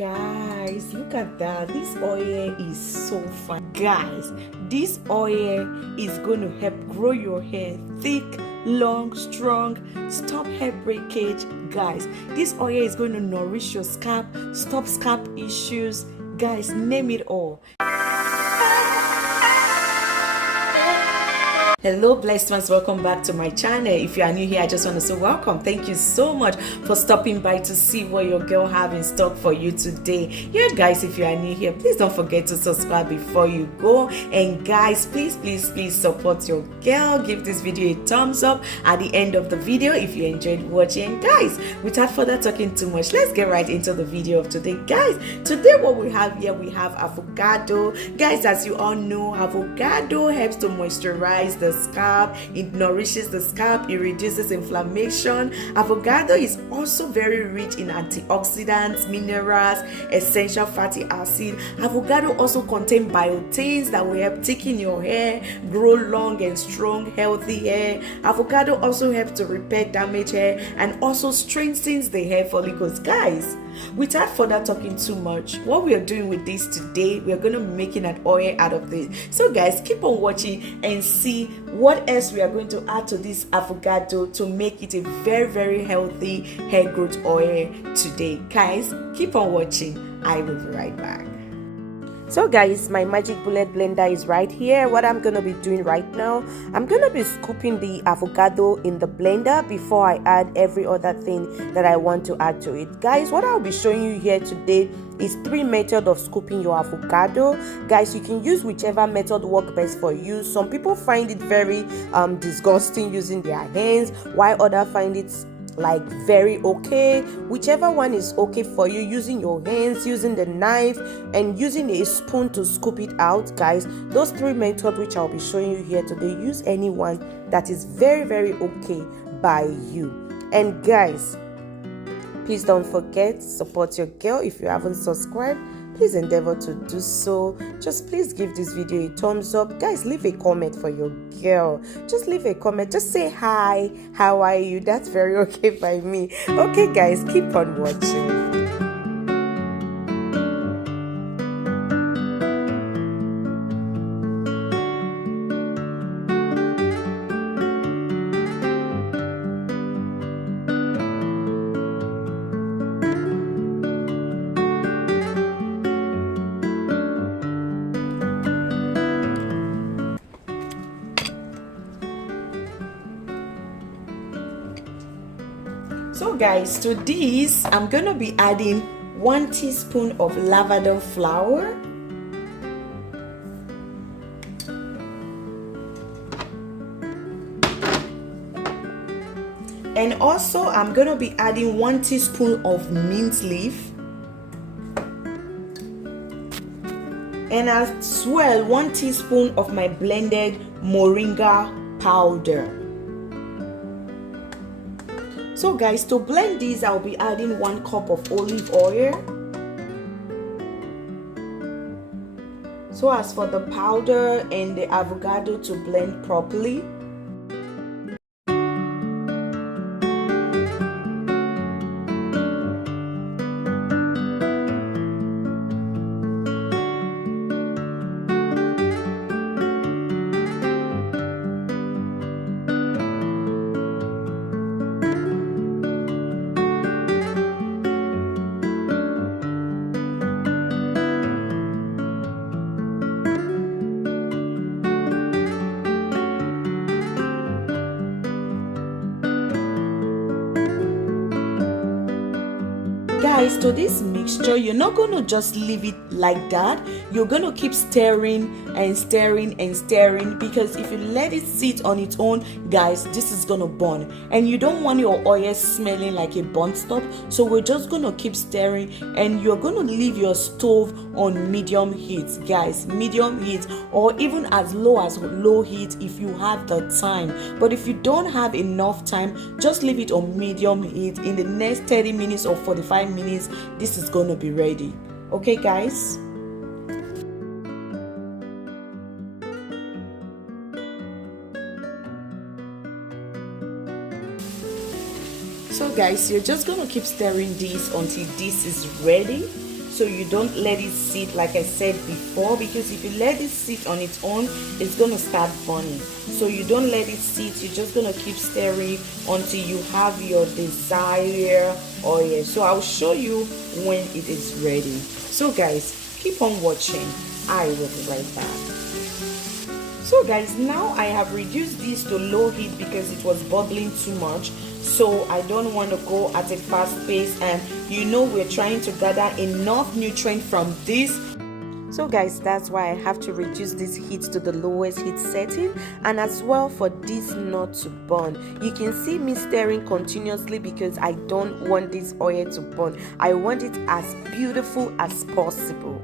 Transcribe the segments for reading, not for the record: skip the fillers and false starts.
Guys, look at that. This oil is so fun. Guys, this oil is going to help grow your hair thick, long, strong, stop hair breakage. Guys, this oil is going to nourish your scalp, stop scalp issues. Guys, name it all. Hello blessed ones, welcome back to my channel. If you are new here, I just want to say welcome. Thank you so much for stopping by to see what your girl have in stock for you today. Yeah guys, if you are new here, please don't forget to subscribe before you go. And guys, please support your girl. Give this video a thumbs up at the end of the video if you enjoyed watching. And guys, without further talking too much, let's get right into the video of today. Guys, today what we have here, we have avocado. Guys, as you all know, avocado helps to moisturize the scalp, it nourishes the scalp, it reduces inflammation. Avocado is also very rich in antioxidants, minerals, essential fatty acid. Avocado also contains biotins that will help thicken your hair, grow long and strong, healthy hair. Avocado also helps to repair damaged hair and also strengthens the hair follicles. Guys, without further talking too much, what we are doing with this today, we are going to be making an oil out of this. So guys, keep on watching and see what else we are going to add to this avocado to make it a very healthy hair growth oil today. Guys, keep on watching. I will be right back. So guys, my magic bullet blender is right here. What I'm gonna be doing right now, I'm gonna be scooping the avocado in the blender before I add every other thing that I want to add to it. Guys, what I'll be showing you here today is 3 methods of scooping your avocado. Guys, you can use whichever method works best for you. Some people find it very disgusting using their hands, while others find it like very okay. Whichever one is okay for you, using your hands, using the knife, and using a spoon to scoop it out. Guys, those 3 methods which I'll be showing you here today, use any one that is very okay by you. And guys, please don't forget, support your girl. If you haven't subscribed, please endeavor to do so. Just please give this video a thumbs up. Guys, leave a comment for your girl. Just leave a comment. Just say hi, how are you? That's very okay by me. Okay guys, keep on watching. So guys, to this I'm gonna be adding 1 teaspoon of lavender flour, and also I'm gonna be adding 1 teaspoon of mint leaf, and as well 1 teaspoon of my blended moringa powder. So guys, to blend these, I'll be adding 1 cup of olive oil. So as for the powder and the avocado to blend properly. Guys, to this mixture, you're not going to just leave it like that. You're going to keep stirring and stirring and stirring, because if you let it sit on its own, guys, this is going to burn, and you don't want your oil smelling like a burnt stuff. So we're just going to keep stirring, and you're going to leave your stove on medium heat, guys, medium heat, or even as low as low heat if you have the time. But if you don't have enough time, just leave it on medium heat. In the next 30 minutes or 45 minutes, this is going to be ready. Okay guys, so guys, you're just going to keep stirring this until this is ready. so you don't let it sit like I said before, because if you let it sit on its own, it's going to start burning. So you don't let it sit, you're just going to keep stirring until you have your desired oil. So I'll show you when it is ready. So guys, keep on watching. I will be right back. So guys, now I have reduced this to low heat because it was bubbling too much. So I don't want to go at a fast pace, and we're trying to gather enough nutrient from this. So guys, that's why I have to reduce this heat to the lowest heat setting, and as well for this not to burn. You can see me stirring continuously because I don't want this oil to burn. I want it as beautiful as possible.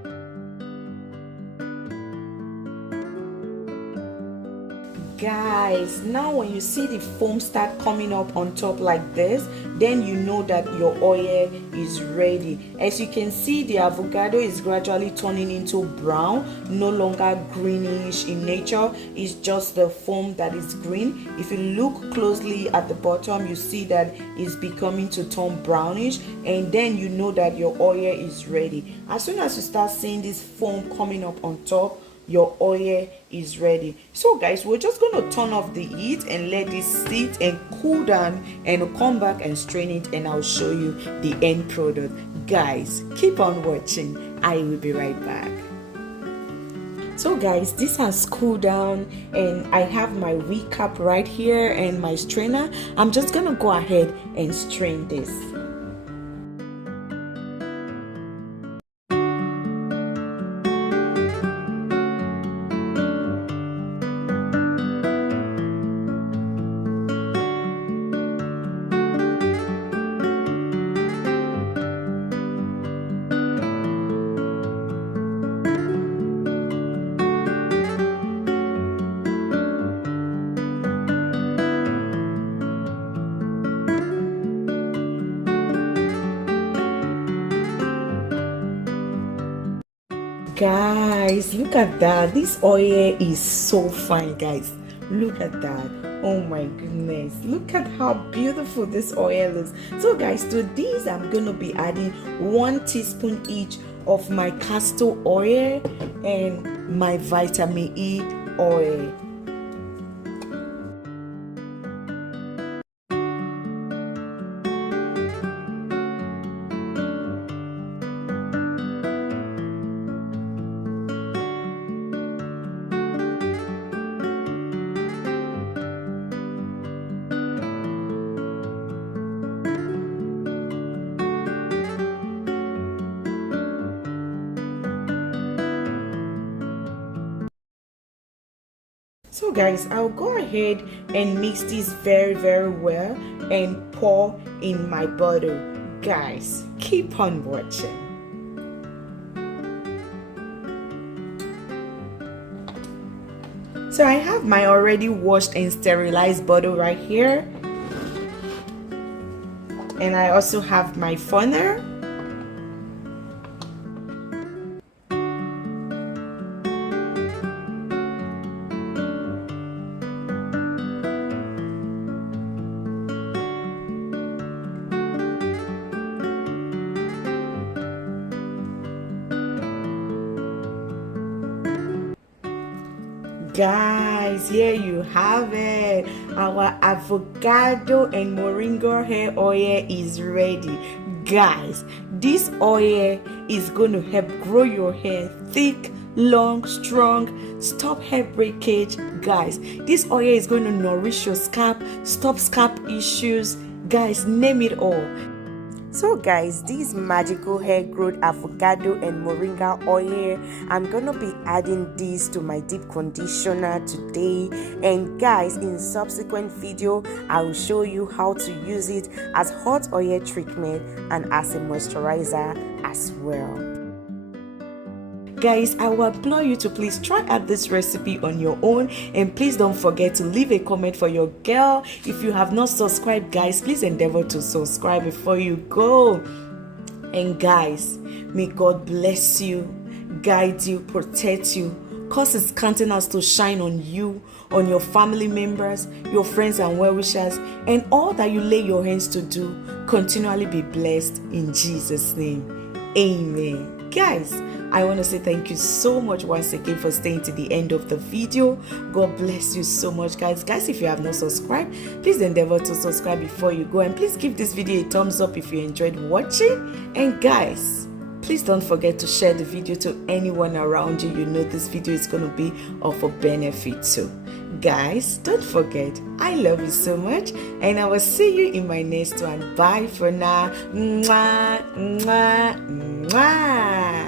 Guys, now when you see the foam start coming up on top like this, then you know that your oil is ready. As you can see, the avocado is gradually turning into brown, no longer greenish in nature. It's just the foam that is green. If you look closely at the bottom, you see that it's becoming to turn brownish, and then you know that your oil is ready. As soon as you start seeing this foam coming up on top, your oil is ready. So guys, we're just going to turn off the heat and let this sit and cool down, and come back and strain it, and I'll show you the end product. Guys, keep on watching. I will be right back. So guys, this has cooled down, and I have my recap right here and my strainer. I'm just gonna go ahead and strain this. Guys, look at that. This oil is so fine, guys. Look at that. Oh my goodness, look at how beautiful this oil is. So guys, to these I'm going to be adding 1 teaspoon each of my castor oil and my vitamin E oil. So guys, I'll go ahead and mix this very well and pour in my bottle. Guys, keep on watching. So I have my already washed and sterilized bottle right here, and I also have my funnel. Guys, here you have it. Our avocado and moringa hair oil is ready. Guys, this oil is going to help grow your hair thick, long, strong, stop hair breakage. Guys, this oil is going to nourish your scalp, stop scalp issues. Guys, name it all. So guys, this magical hair growth avocado and moringa oil, I'm gonna be adding this to my deep conditioner today, and guys, in subsequent video I will show you how to use it as hot oil treatment and as a moisturizer as well. Guys, I will implore you to please try out this recipe on your own, and please don't forget to leave a comment for your girl. If you have not subscribed, guys, please endeavor to subscribe before you go. And guys, may God bless you, guide you, protect you, cause His countenance to shine on you, on your family members, your friends and well-wishers, and all that you lay your hands to do. Continually be blessed in Jesus' name. Amen. guys, I want to say thank you so much once again for staying to the end of the video. God bless you so much, guys. If you have not subscribed, please endeavor to subscribe before you go, and please give this video a thumbs up if you enjoyed watching. And guys, please don't forget to share the video to anyone around you you know this video is going to be of a benefit to. Guys, don't forget, I love you so much, and I will see you in my next one. Bye for now. Mwah, mwah, mwah.